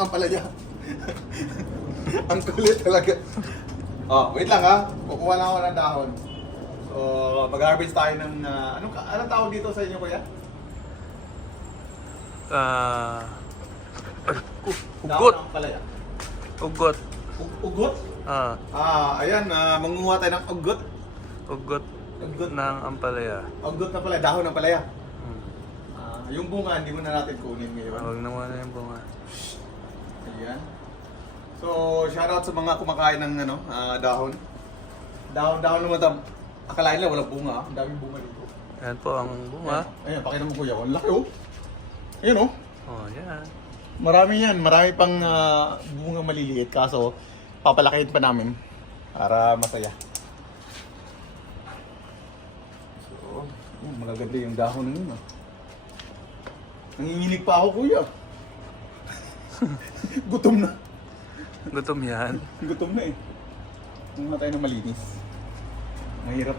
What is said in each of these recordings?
Ang pala niya. Ang kulit talaga. Oh, wait lang ha. Kukuha lang ako ng dahon. So, mag-harvest tayo ng... anong tawag dito sa inyo, kuya? Ugot. Dahon ng palaya. Ugot. Ugot? Ayan. Mangunguha tayo ng ugot. Ugot Ugot. ng ampalaya. Ugot na pala. Dahon ng palaya. Yung bunga, hindi mo na natin kunin ngayon. Huwag na muna yung bunga. Ayan. So, shoutout sa mga kumakain ng dahon. Dahon naman. Akalain lang, walang bunga. Ang daming bunga dito. Yan po ang bunga. Ayan, pakita mo kuya. Ang laki oh. Ayan oh. Oh, yan. Marami yan. Marami pang bunga maliliit. Kaso, papalakihin pa namin. Para masaya. So, magaganda yung dahon na yun. Nanginginig pa ako kuya. Gutom na. Gutom yan. Gutom na eh. Kung na tayo na malinis. Mahirap.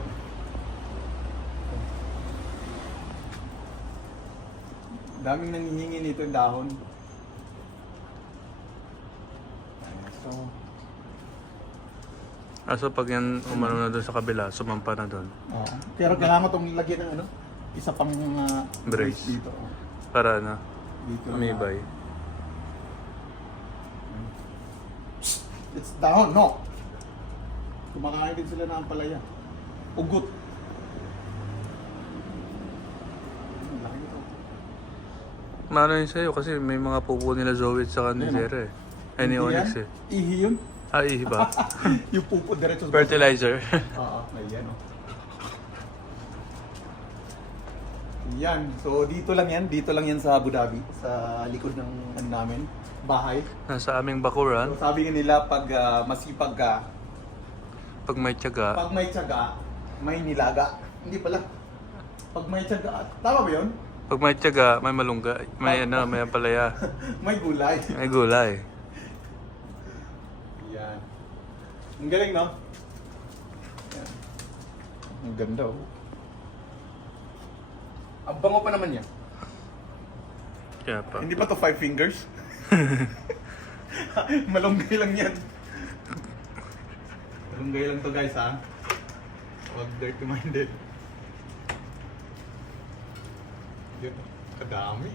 Daming nangihingi nito yung dahon. So, So pag yan umano na doon sa kabila, sumampa na doon. pero kailangan ko itong lagyan ng isa pang Brace. dito. Para na, Dito na. umibay. It's dahon, no? Kumakain din sila ng ampalaya. Ugot. Laki nito. Maano yun sa'yo kasi may mga pupo nila Zoe at saka ni Ayun, Jere. Ay ni Hindi Onyx yan. eh. Ihi yun. Ihi ba? Yung pupo diretso sa Fertilizer. Oo, ayan o. Yan. So dito lang yan sa Abu Dhabi, sa likod ng namin, bahay. Nasa aming bakuran, So sabi nga nila pag masipag ka, pag may tiyaga, pag may tiyaga, may nilaga. Hindi pala. Pag may tiyaga, tama ba yun? pag may tiyaga, may malungga, may may ampalaya, May gulay. may gulay. Yan. Ang galing, no? Yan. Ang ganda, oh. Ang bango pa naman yan. Kaya pa. Hindi pa to 5 fingers? Malunggay lang yan. Malunggay lang to guys ha. Huwag dirty minded. Yun, kadami.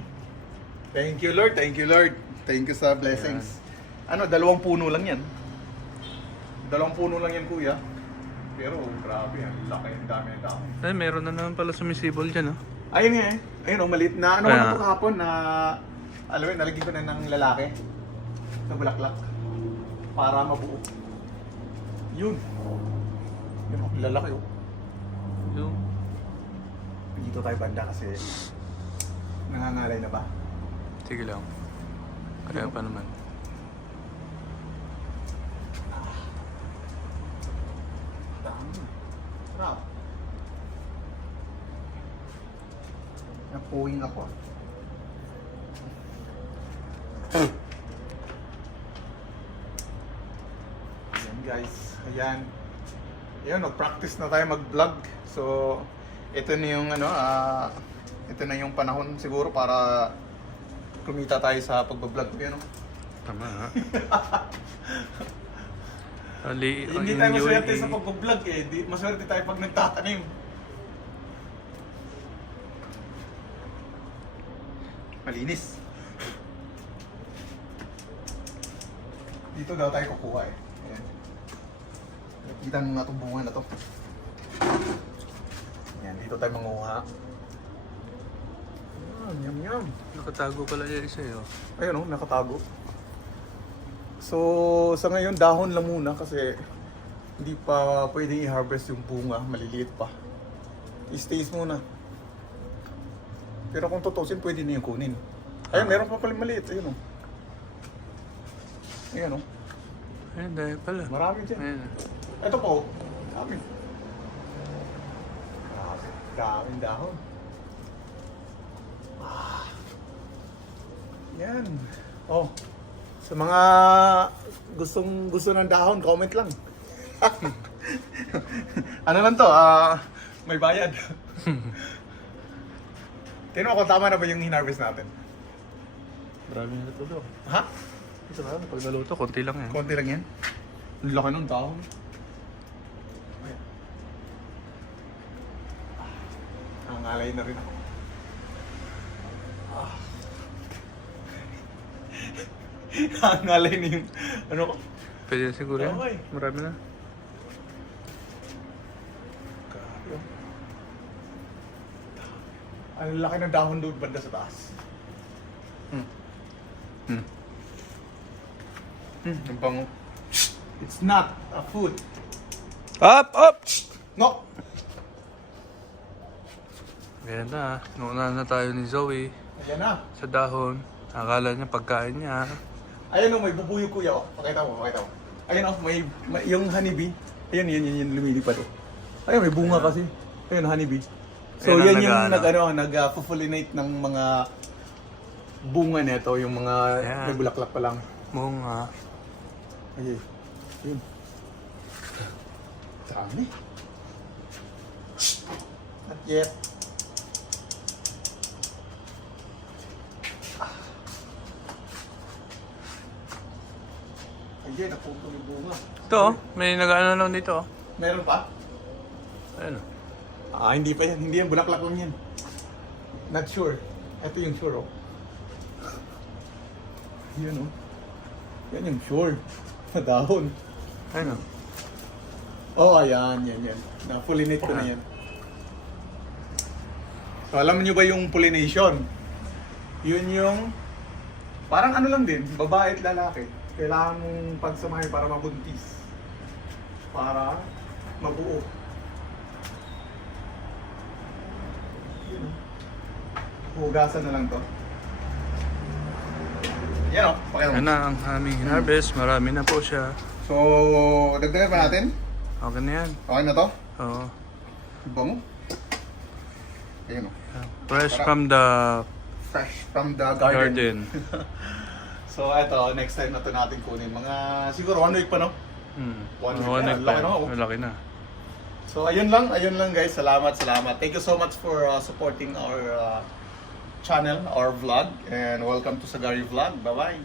Thank you Lord, thank you Lord. Thank you sa blessings. Ano, 2 puno lang yan. 2 puno lang yan kuya. Pero grabe yan, laki, ang dami ng dami. Ay, meron na naman pala sumisibol dyan, oh. Ayun nga eh. Ayun oh, maliit na ano Kaya- na to kahapon na alam mo, nalagyan ko na ng lalaki na bulaklak para mabuo. Yun. Yun oh, lalaki oh. Yung, Dito tayo banda kasi nangangalay na ba? sige lang. Kaya pa naman. Dami. Sarap. Napuwing ako. Ayan guys, ayan. Ayan, nag-practice na tayo mag-vlog. So, ito na yung ito na yung panahon siguro para kumita tayo sa pagbablog. Ayan, Tama, ha? Ali, hindi tayo maswerte sa pagbablog eh. Maswerte tayo pag nagtatanim. Malinis. Dito daw tayo kukuha eh. Ayan. Kita mo nga itong bunga na to. Ayan, dito tayo manguha. Yum, yum. Nakatago pala yung isa, oh. Ayun oh, nakatago. So, sa ngayon, dahon lang muna kasi hindi pa pwedeng i-harvest yung bunga. Maliliit pa. I-stays muna. Pero kung tutusin, pwede na yung kunin. Ayun, meron pa pala maliit. Ayun oh. Ayun oh. Ayun, dahil pala. Marami dyan. Ayun. Ito po. Dami. Grabe. Daming dahon. Yan. Oh. Sa mga gusto ng dahon, comment lang. Ano lang to? May bayad. Tingnan mo kung tama na ba yung hinarvest natin. Marami na ito, Ha? Diba? Pag naluto, konti lang yan. Konti lang yan. Ang laki ng dahon. Ayan. Nangangalay na rin ako. Nangangalay na yung ano ko. Pwede na siguro yan. Okay. Marami na. Grabe, oh. Ang laki ng dahon doon banda sa taas. Ang bango. It's not a food. Up! Up! No! Ayan na. Nauna na tayo ni Zoe Ayan na. sa dahon. Akala niya pagkain niya. Ayan o, may bubuyog kuya o. Pakita mo, pakita mo. Ayan o, may yung honeybee. Ayan, yan, lumilipad o. Ayun, may bunga kasi. Ayun, honeybee. So, Ayan ang yan yung nag-ano. nag-fullinate ng mga bunga nito, yung mga Ayan. may bulaklak pa lang. Bunga. Ayun. Yun. Dami. Not yet. Ayun, naputo yung bunga. Ito, oh. May nag-ano lang dito. Oh. Meron pa? Ayan. Hindi pa yan. Hindi yan. Bulaklak lang yan. Not sure. Ito yung sure, oh. Yan, oh. Yan yung sure. Dahon. Ayan. Oh, ayan. Yan. Na-pollinate ko na yan. So, alam niyo ba yung pollination? Yun yung... Parang ano lang din. Babae at lalaki. Kailangan mong pagsamahin para mabuntis. Para mabuo. Yun, oh. Hugasan na lang to. Yan o, pakita mo. Ayan na ang aming harvest. Marami na po siya. So, dagdagan pa natin? Okay na yan. Okay na to? Oo. Bango. Ayun o. Fresh from the Fresh from the garden. garden. So, eto, next time na to natin kunin. Mga, siguro 1 week pa, no? One week na, laki na, oh. Malaki na. So, ayun lang guys. Salamat. Thank you so much for supporting our channel, our vlog. And welcome to Sagari Vlog. Bye-bye.